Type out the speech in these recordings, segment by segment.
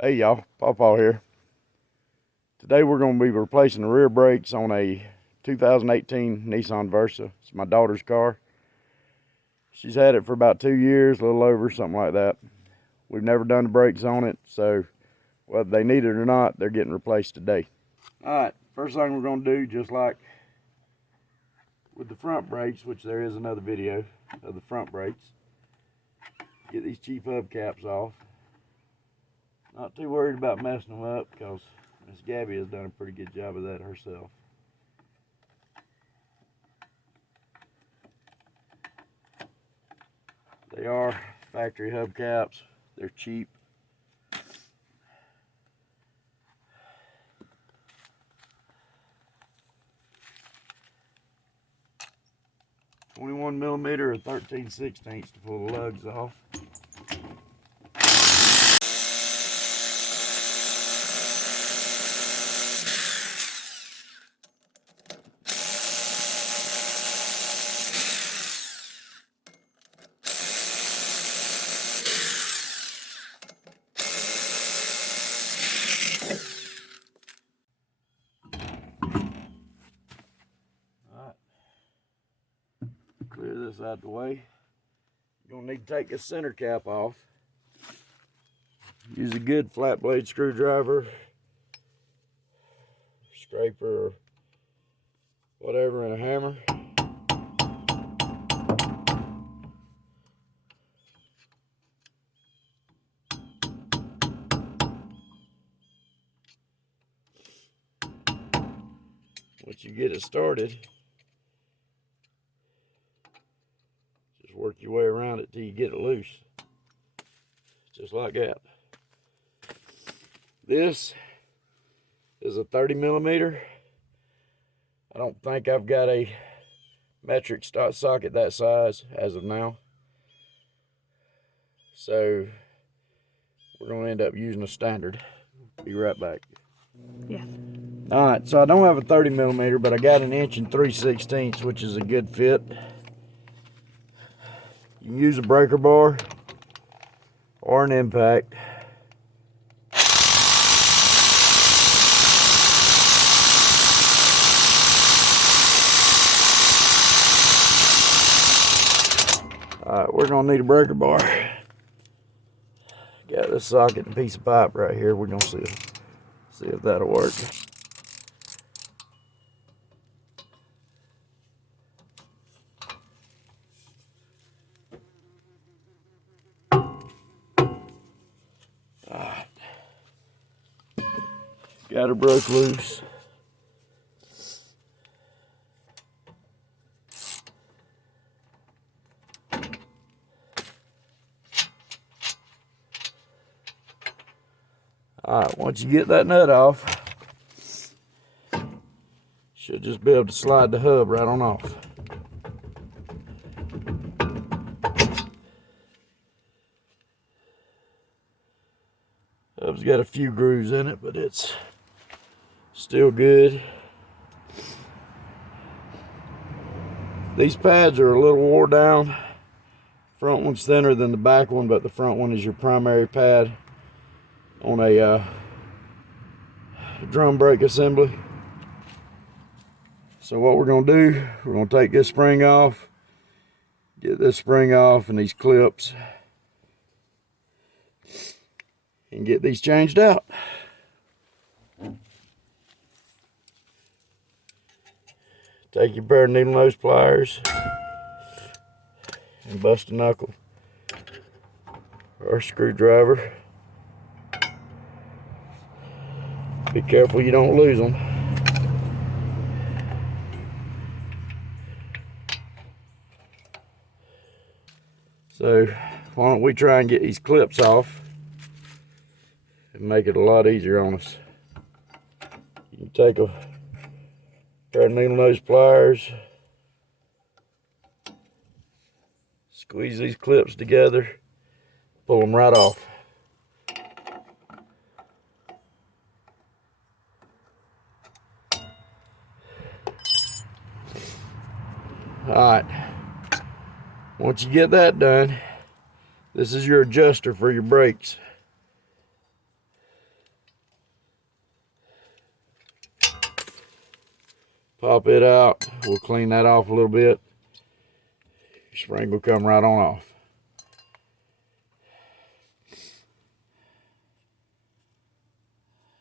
Hey y'all, Pawpaw here. Today we're going to be replacing the rear brakes on a 2018 Nissan Versa. It's my daughter's car. She's had it for about 2 years, a little over, something like that. We've never done the brakes on it, so whether they need it or not, they're getting replaced today. Alright, first thing we're going to do, just like with the front brakes, which there is another video of the front brakes, get these cheap hubcaps off. Not too worried about messing them up because Miss Gabby has done a pretty good job of that herself. They are factory hubcaps. They're cheap. .21mm or 13/16 to pull the lugs off. Clear this out the way. You're gonna need to take the center cap off. Use a good flat blade screwdriver, scraper, or whatever, and a hammer. Once you get it started, just work your way around it till you get it loose. Just like that. This is a 30mm. I don't think I've got a metric socket that size as of now. So we're going to end up using a standard. Be right back. Yeah. Alright, so I don't have a 30mm, but I got an 1 3/16", which is a good fit. You can use a breaker bar or an impact. Alright, we're going to need a breaker bar. Got this socket and piece of pipe right here. We're going to see if that'll work. Alright. Got her broke loose. Alright, once you get that nut off, should just be able to slide the hub right on off. Hub's got a few grooves in it, but it's still good. These pads are a little wore down. Front one's thinner than the back one, but the front one is your primary pad on a drum brake assembly. So what we're going to do, we're going to take this spring off, get this spring off and these clips, and get these changed out. Take your pair of needle nose pliers and bust a knuckle or a screwdriver. Be careful you don't lose them. So why don't we try and get these clips off and make it a lot easier on us. You can take a pair of needle nose pliers, squeeze these clips together, pull them right off. Alright, once you get that done, this is your adjuster for your brakes. Pop it out. We'll clean that off a little bit. Your spring will come right on off.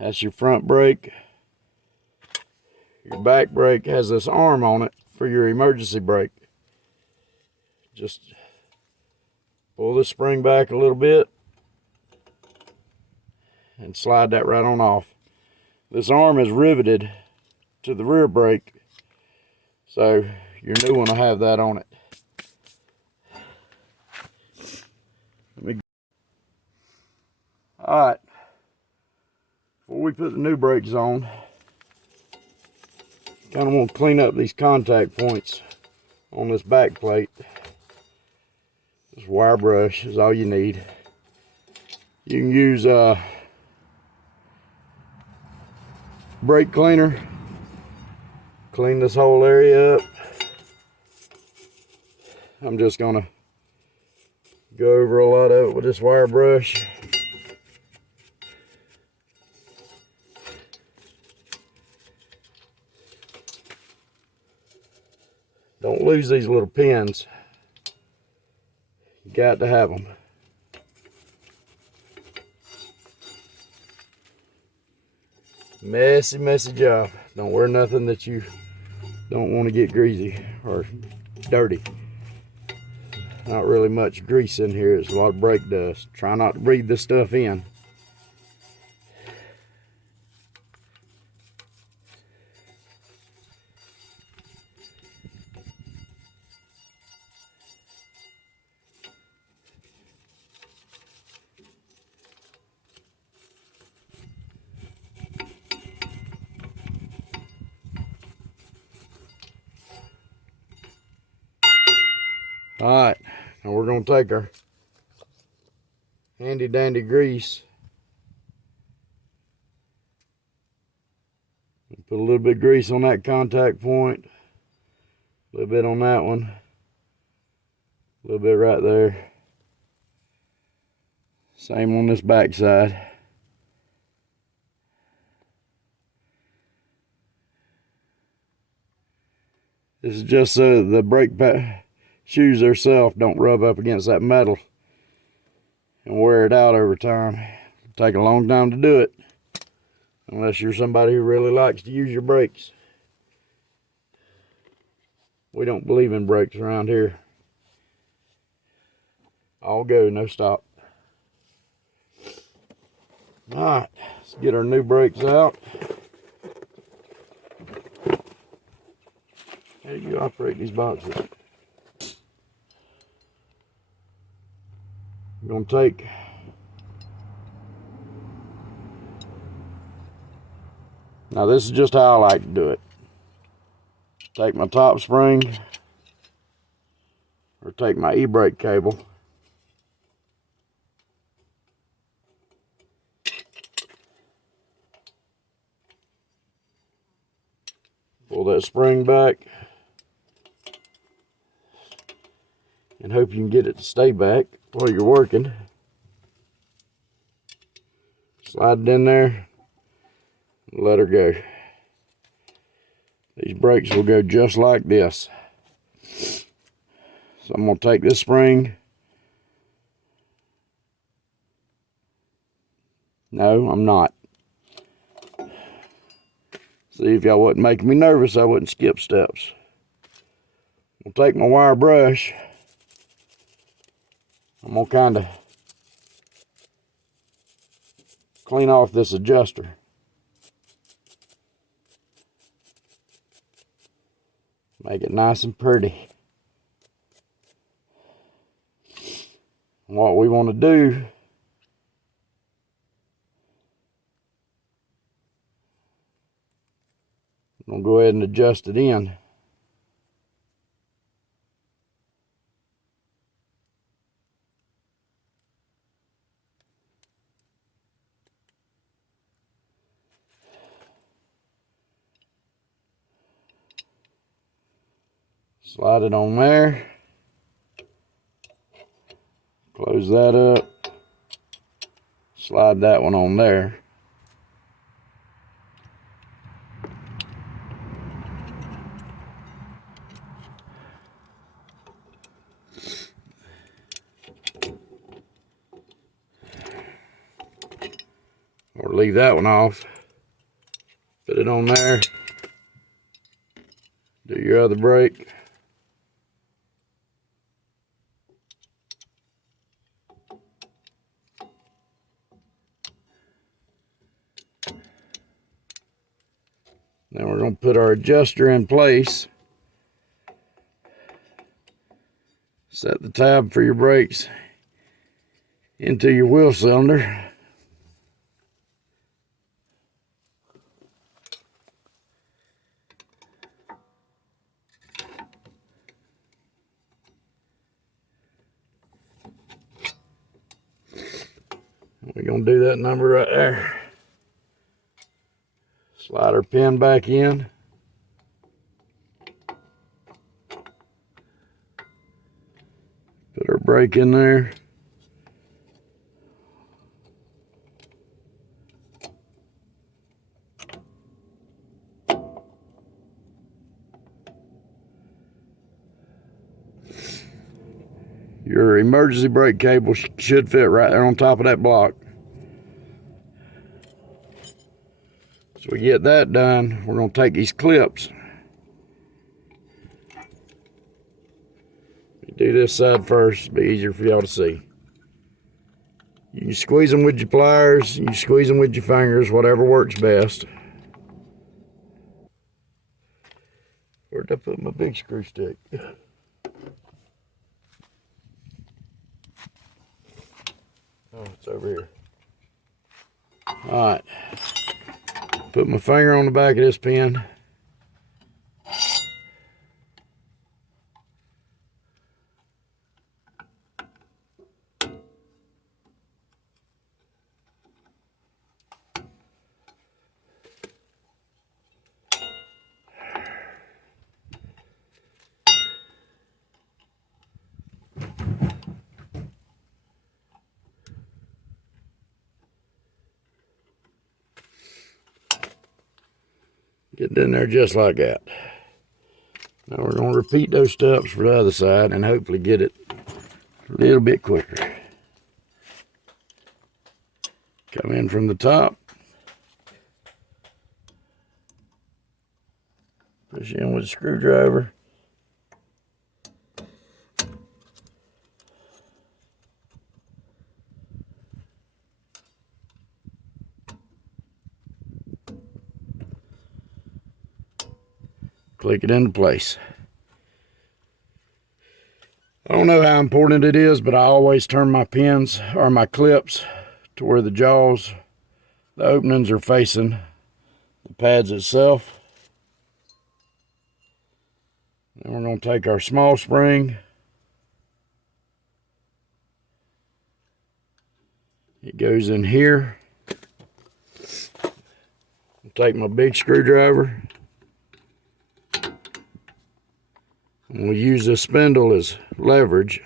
That's your front brake. Your back brake has this arm on it for your emergency brake. Just pull the spring back a little bit and slide that right on off. This arm is riveted to the rear brake, so your new one will have that on it. Alright, before we put the new brakes on, kind of want to clean up these contact points on this back plate. This wire brush is all you need. You can use brake cleaner. Clean this whole area up. I'm just gonna go over a lot of it with this wire brush. Don't lose these little pins. You got to have them. Messy, messy job. Don't wear nothing that you don't want to get greasy or dirty. Not really much grease in here. It's a lot of brake dust. Try not to breathe this stuff in. Alright, now we're going to take our handy dandy grease and put a little bit of grease on that contact point, a little bit on that one, a little bit right there. Same on this back side. This is just so the brake shoes themselves don't rub up against that metal and wear it out over time. It'll take a long time to do it, unless you're somebody who really likes to use your brakes. We don't believe in brakes around here. All go, no stop. Alright, let's get our new brakes out. How do you operate these boxes? I'm going to take now this is just how I like to do it. Take my top spring or take my e-brake cable, pull that spring back and hope you can get it to stay back while you're working. Slide it in there and let her go. These brakes will go just like this. So I'm going to take this spring. No, I'm not. See, if y'all wasn't making me nervous, I wouldn't skip steps. I'll take my wire brush. I'm going to kind of clean off this adjuster. Make it nice and pretty. And what we want to do I'm going to go ahead and adjust it in. Slide it on there. Close that up. Slide that one on there. leave that one off. Put it on there. Do your other brake. Then we're going to put our adjuster in place. Set the tab for your brakes into your wheel cylinder. We're going to do that number right there. Slide our pin back in. Put our brake in there. Your emergency brake cable should fit right there on top of that block. So we get that done, we're going to take these clips. Do this side first, it'll be easier for y'all to see. You can squeeze them with your pliers, you can squeeze them with your fingers, whatever works best. Where'd I put my big screw stick? Oh, it's over here. Alright. Put my finger on the back of this pin. Get it in there just like that. Now we're going to repeat those steps for the other side and hopefully get it a little bit quicker. Come in from the top. Push in with a screwdriver. Click it into place. I don't know how important it is, but I always turn my pins or my clips to where the jaws, the openings are facing the pads itself. Then we're going to take our small spring. It goes in here. I'll take my big screwdriver. And we'll use this spindle as leverage.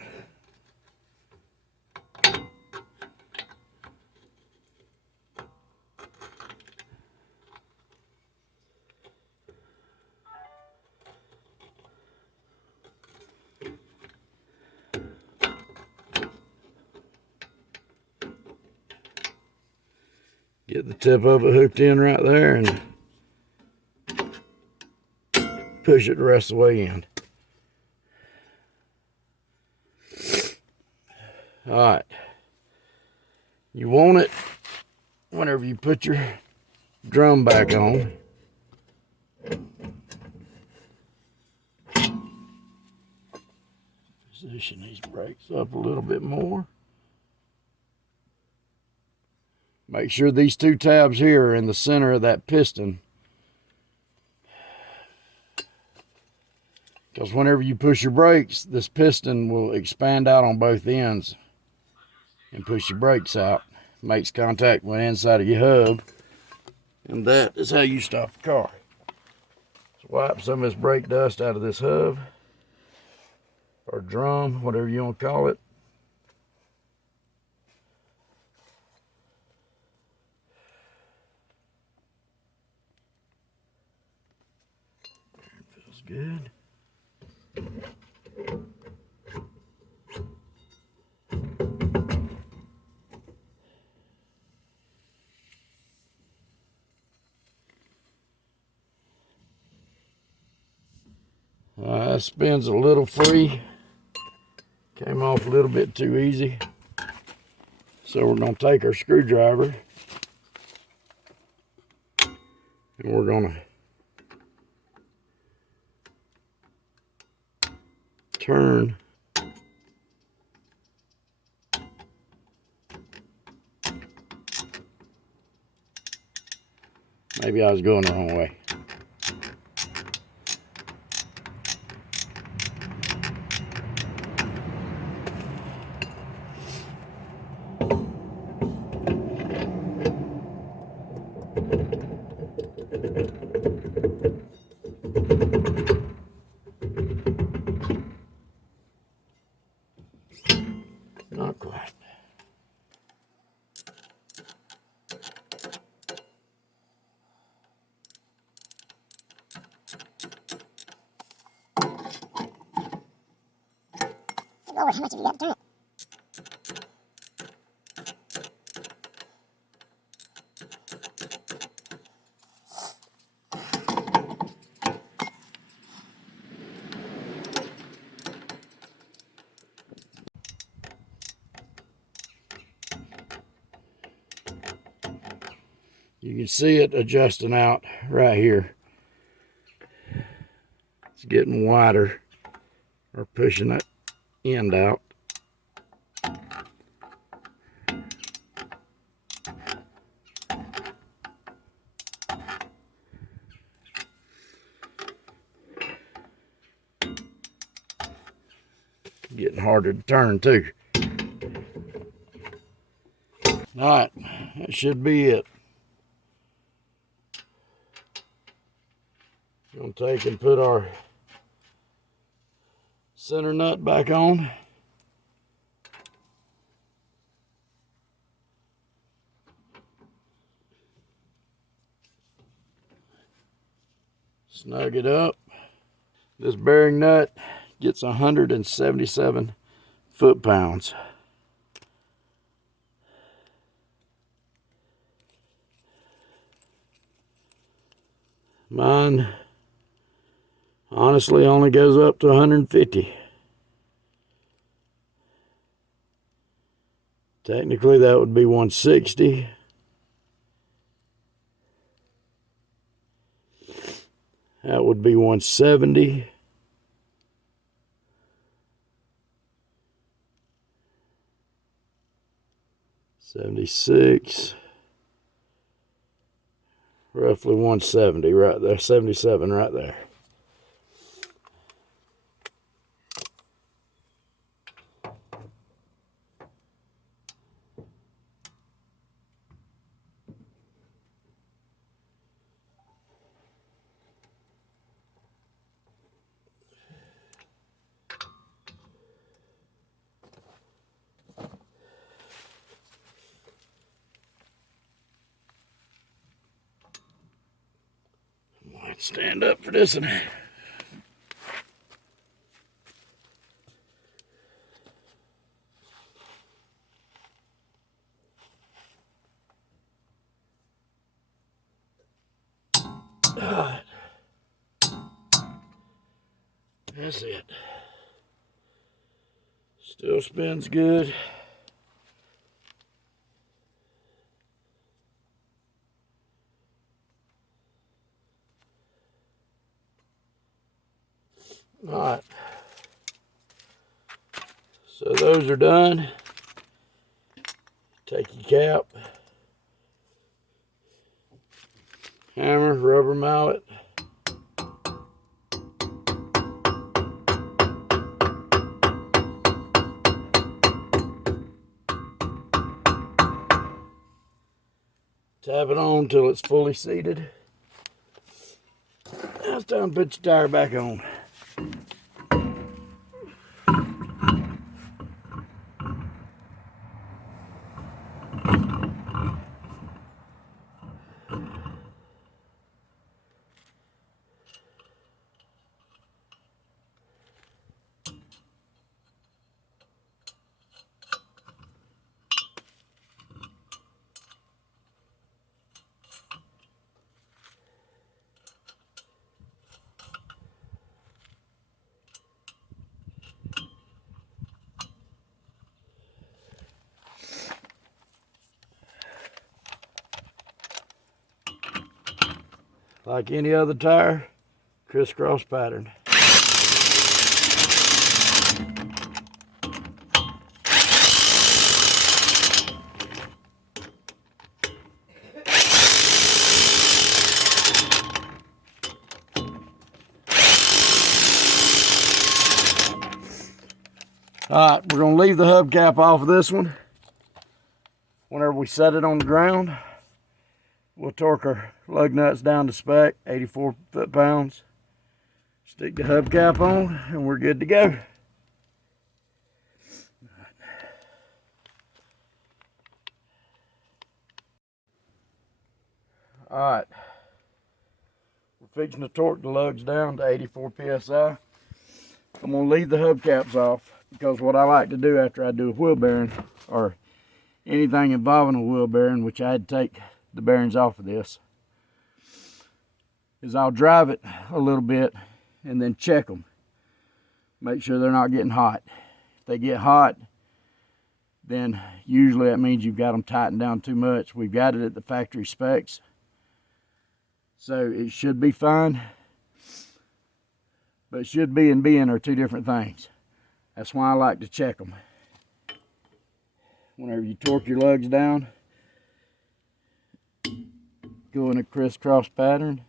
Get the tip of it hooked in right there and push it the rest of the way in. Alright, you want it whenever you put your drum back on. Position these brakes up a little bit more. Make sure these two tabs here are in the center of that piston. Because whenever you push your brakes, this piston will expand out on both ends and push your brakes out. Makes contact with the inside of your hub. And that is how you stop the car. So wipe some of this brake dust out of this hub. Or drum, whatever you want to call it. Feels good. That spins a little free. Came off a little bit too easy. So we're going to take our screwdriver and we're going to turn maybe I was going the wrong way. Not quite. Lord, how much have you got to turn it? You can see it adjusting out right here. It's getting wider or pushing that end out. Getting harder to turn too. All right, that should be it. Gonna take and put our center nut back on. Snug it up. This bearing nut gets 177 foot-pounds. Mine honestly only goes up to 150. Technically that would be 160. That would be 170. $76. Roughly 170 right there. 77 right there. Let's stand up for this one. Alright. That's it. Still spins good. Alright. So those are done. Take your cap, hammer, rubber mallet. Tap it on until it's fully seated. Now it's time to put your tire back on. Like any other tire, crisscross pattern. Alright, we're going to leave the hubcap off of this one. Whenever we set it on the ground, we'll torque our lug nuts down to spec, 84 foot-pounds. Stick the hubcap on, and we're good to go. Alright, we're fixing to torque the lugs down to 84 psi. I'm going to leave the hubcaps off because what I like to do after I do a wheel bearing or anything involving a wheel bearing, which I had to take the bearings off of this, is I'll drive it a little bit and then check them. Make sure they're not getting hot. If they get hot, then usually that means you've got them tightened down too much. We've got it at the factory specs, so it should be fine. But should be and being are two different things. That's why I like to check them. Whenever you torque your lugs down, go in a crisscross pattern.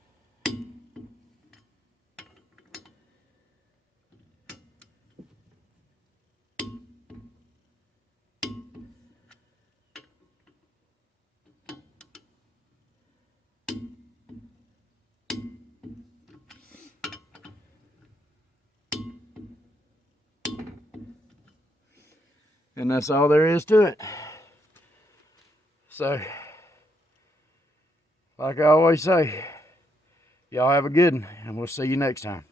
And that's all there is to it. So, like I always say, y'all have a good one, and we'll see you next time.